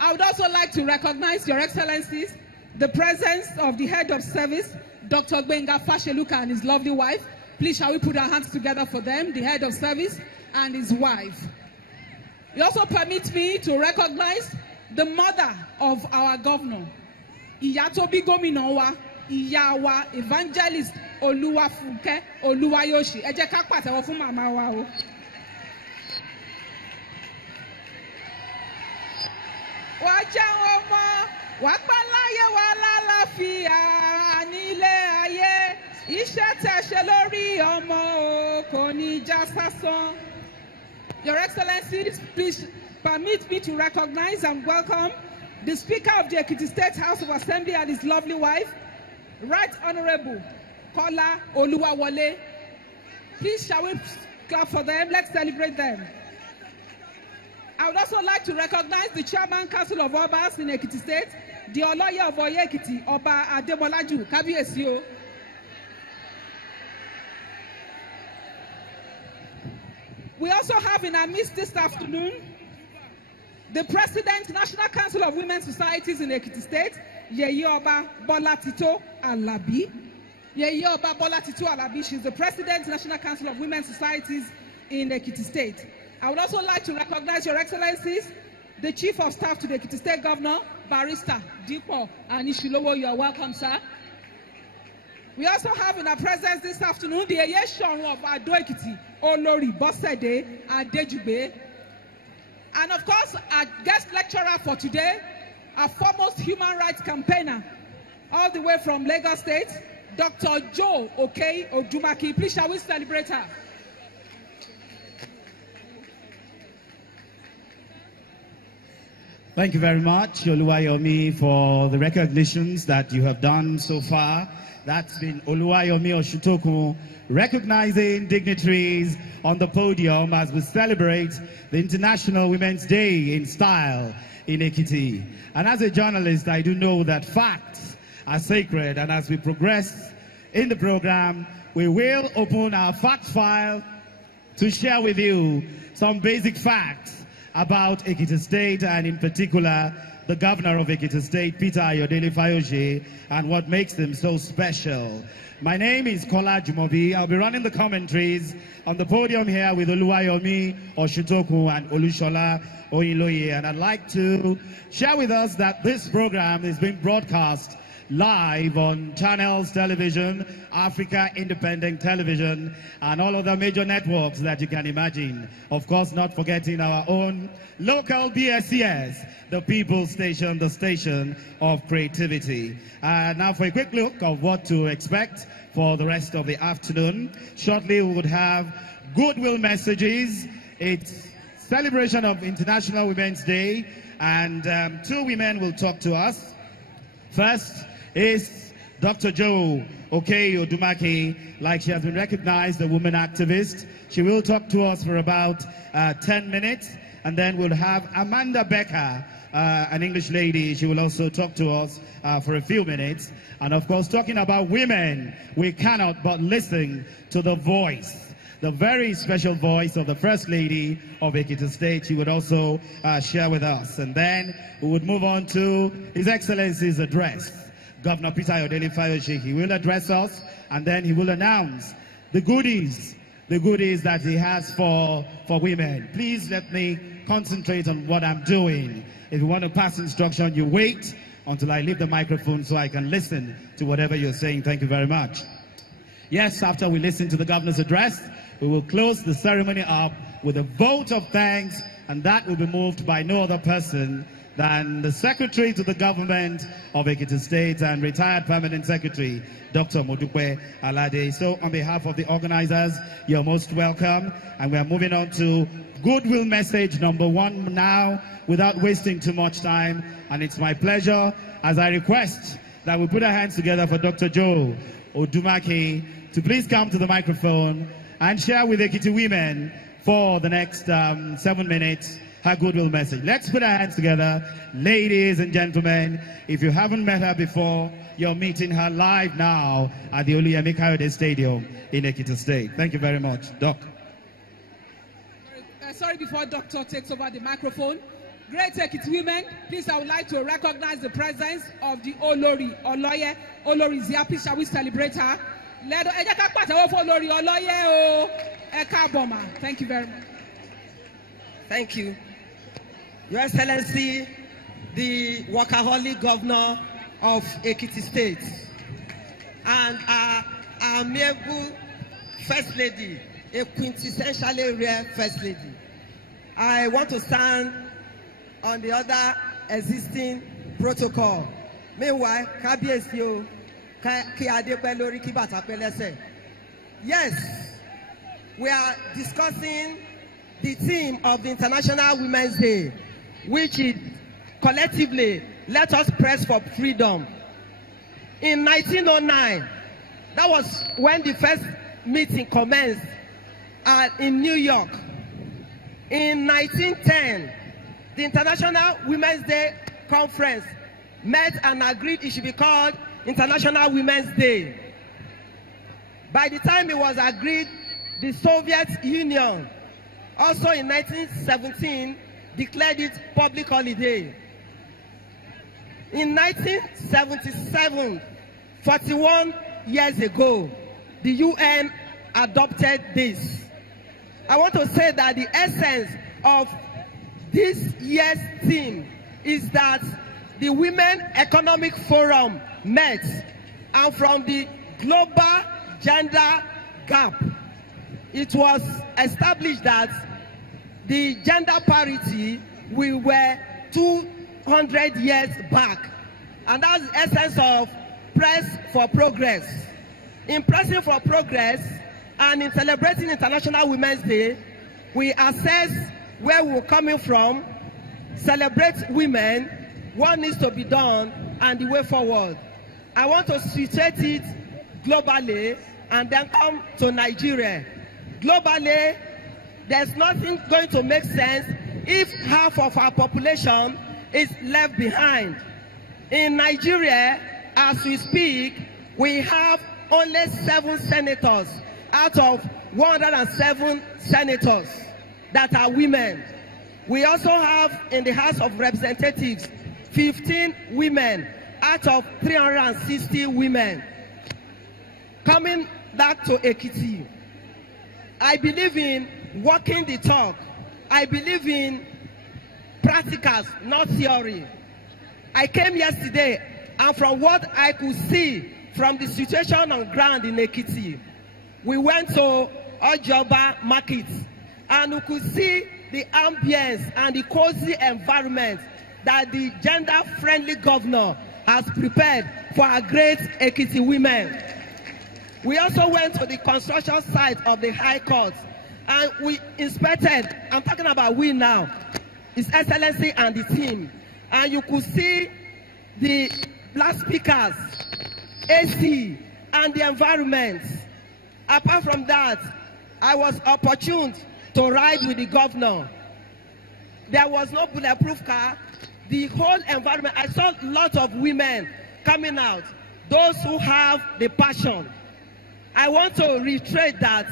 I would also like to recognize Your Excellencies, the presence of the head of service, Dr. Gbenga Fasheluka and his lovely wife. Please shall we put our hands together for them, the head of service and his wife. You also permit me to recognize the mother of our governor, Iyatobi Gominowa, Iyawa Evangelist Oluwafunke Oluwayoshi. Ẹ jẹ́ ká pàtẹ́wọ́ fún màmá wa o. Wá jẹ́ ọmọ, wá pẹ́ láyé wa lálàáfíà nílé ayé. Iṣẹ́ tẹ́ ṣe lórí ọmọ o kò ní já sásán. Your Excellencies, please permit me to recognize and welcome the Speaker of the Ekiti State House of Assembly and his lovely wife, Right Honorable Kola Oluwawole. Please shall we clap for them? Let's celebrate them. I would also like to recognize the Chairman Council of Obas in Ekiti State, the Oloye of Oye Ekiti, Oba Adebolaju, Kabiyesi. We also have in our midst this afternoon the President, National Council of Women Societies in Ekiti State, Yeye Oba Bola Tito Alabi. Yeye Oba Bola Tito Alabi, she's the President, National Council of Women Societies in Ekiti State. I would also like to recognize Your Excellencies, the Chief of Staff to the Ekiti State Governor, Barrister Dipo Anishilowo. You are welcome, sir. We also have in our presence this afternoon the Eyeshon of Ado Ekiti, Olori Bosede Adejube. And of course, our guest lecturer for today, our foremost human rights campaigner, all the way from Lagos State, Dr. Joe Okey Odumaki. Please shall we celebrate her? Thank you very much, Oluwayomi, for the recognitions that you have done so far. That's been Oluwayomi Oshutokun recognizing dignitaries on the podium as we celebrate the International Women's Day in style in Ekiti. And as a journalist, I do know that facts are sacred, and as we progress in the program, we will open our fact file to share with you some basic facts about Ekiti State, and in particular, the governor of Ekiti State, Pt.3 Fayoje, and what makes them so special. My name is Kola Jumobi. I'll be running the commentaries on the podium here with Oluwayomi Oshutokun and Olushola Oyiloye. And I'd like to share with us that this program is being broadcast live on Channels Television, Africa Independent Television, and all other major networks that you can imagine. Of course, not forgetting our own local BSCS, the People's Station, the station of creativity. Now for a quick look of what to expect for the rest of the afternoon. Shortly we would have Goodwill messages. It's celebration of International Women's Day, and two women will talk to us. First is Dr. Joe Okey Odumaki. Like she has been recognized, a woman activist. She will talk to us for about 10 minutes. And then we'll have Amanda Becker, an English lady. She will also talk to us for a few minutes. And of course, talking about women, we cannot but listen to the voice, the very special voice of the First Lady of Ekiti State. She would also share with us. And then we would move on to His Excellency's address. Governor Pt.3 Fayoje, he will address us, and then he will announce the goodies that he has for women. Please let me concentrate on what I'm doing. If you want to pass instruction, you wait until I leave the microphone so I can listen to whatever you're saying. Thank you very much. Yes, after we listen to the governor's address, we will close the ceremony up with a vote of thanks, and that will be moved by no other person than the Secretary to the Government of Ekiti State and retired Permanent Secretary, Dr. Modupe Alade. So on behalf of the organizers, you're most welcome. And we are moving on to Goodwill message number 1 now, without wasting too much time. And it's my pleasure, as I request that we put our hands together for Dr. Joe Odumaki to please come to the microphone and share with Ekiti women for the next 7 minutes her Goodwill message. Let's put our hands together. Ladies and gentlemen, if you haven't met her before, you're meeting her live now at the Oluyemi Kayode Stadium in Ekiti State. Thank you very much. Doc. sorry, before Doctor takes over the microphone. Great Ekiti women, please, I would like to recognize the presence of the Olori Oloye. Olori Ziapi, shall we celebrate her? Thank you very much. Thank you. Your Excellency, the workaholic governor of Ekiti State, and our amiable First Lady, a quintessentially rare First Lady. I want to stand on the other existing protocol. Meanwhile, yes, we are discussing the theme of the International Women's Day, which is collectively, let us press for freedom. In 1909, that was when the first meeting commenced in New York. In 1910, the International Women's Day Conference met and agreed it should be called International Women's Day. By the time it was agreed, the Soviet Union, also in 1917, declared it public holiday. In 1977, 41 years ago, the UN adopted this. I want to say that the essence of this year's theme is that the Women Economic Forum met, and from the global gender gap, it was established that the gender parity, we were 200 years back. And that's the essence of Press for Progress. In pressing for progress and in celebrating International Women's Day, we assess where we're coming from, celebrate women, what needs to be done, and the way forward. I want to situate it globally and then come to Nigeria. Globally, there's nothing going to make sense if half of our population is left behind. In Nigeria, as we speak, we have only 7 senators out of 107 senators that are women. We also have in the House of Representatives 15 women out of 360 women. Coming back to Ekiti, I believe in walking the talk. I believe in practicals, not theory. I came yesterday, and from what I could see from the situation on ground in Ekiti, we went to Ojoba Market, and we could see the ambience and the cozy environment that the gender-friendly governor has prepared for our great Ekiti women. We also went to the construction site of the High Court, and we inspected, I'm talking about we now, His Excellency and the team, and you could see the loudspeakers, AC, and the environment. Apart from that, I was opportune to ride with the governor. There was no bulletproof car. The whole environment, I saw lots of women coming out, those who have the passion. I want to reiterate that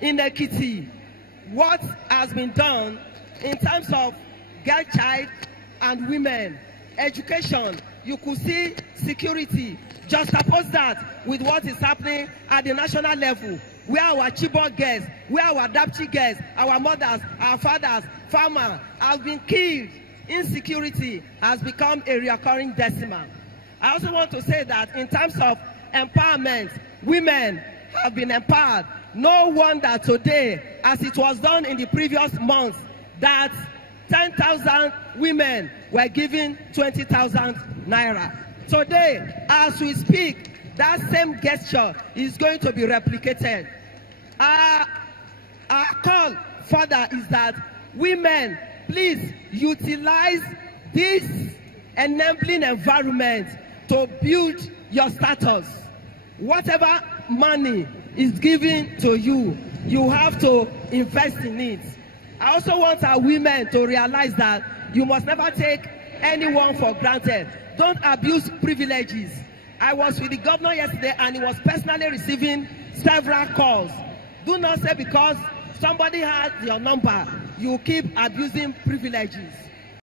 in Ekiti, what has been done in terms of girl child and women, education, you could see security, juxtapose that with what is happening at the national level, where our Chibok girls, where our Dapchi girls, our mothers, our fathers, farmers have been killed. Insecurity has become a recurring decimal. I also want to say that in terms of empowerment, women have been empowered. No wonder today, as it was done in the previous months, that 10,000 women were given 20,000 naira. Today, as we speak, that same gesture is going to be replicated. Our call further is that women, please utilize this enabling environment to build your status. Whatever money is given to you, you have to invest in it. I also want our women to realize that you must never take anyone for granted. Don't abuse privileges. I was with the governor yesterday and he was personally receiving several calls. Do not say because somebody had your number, you keep abusing privileges.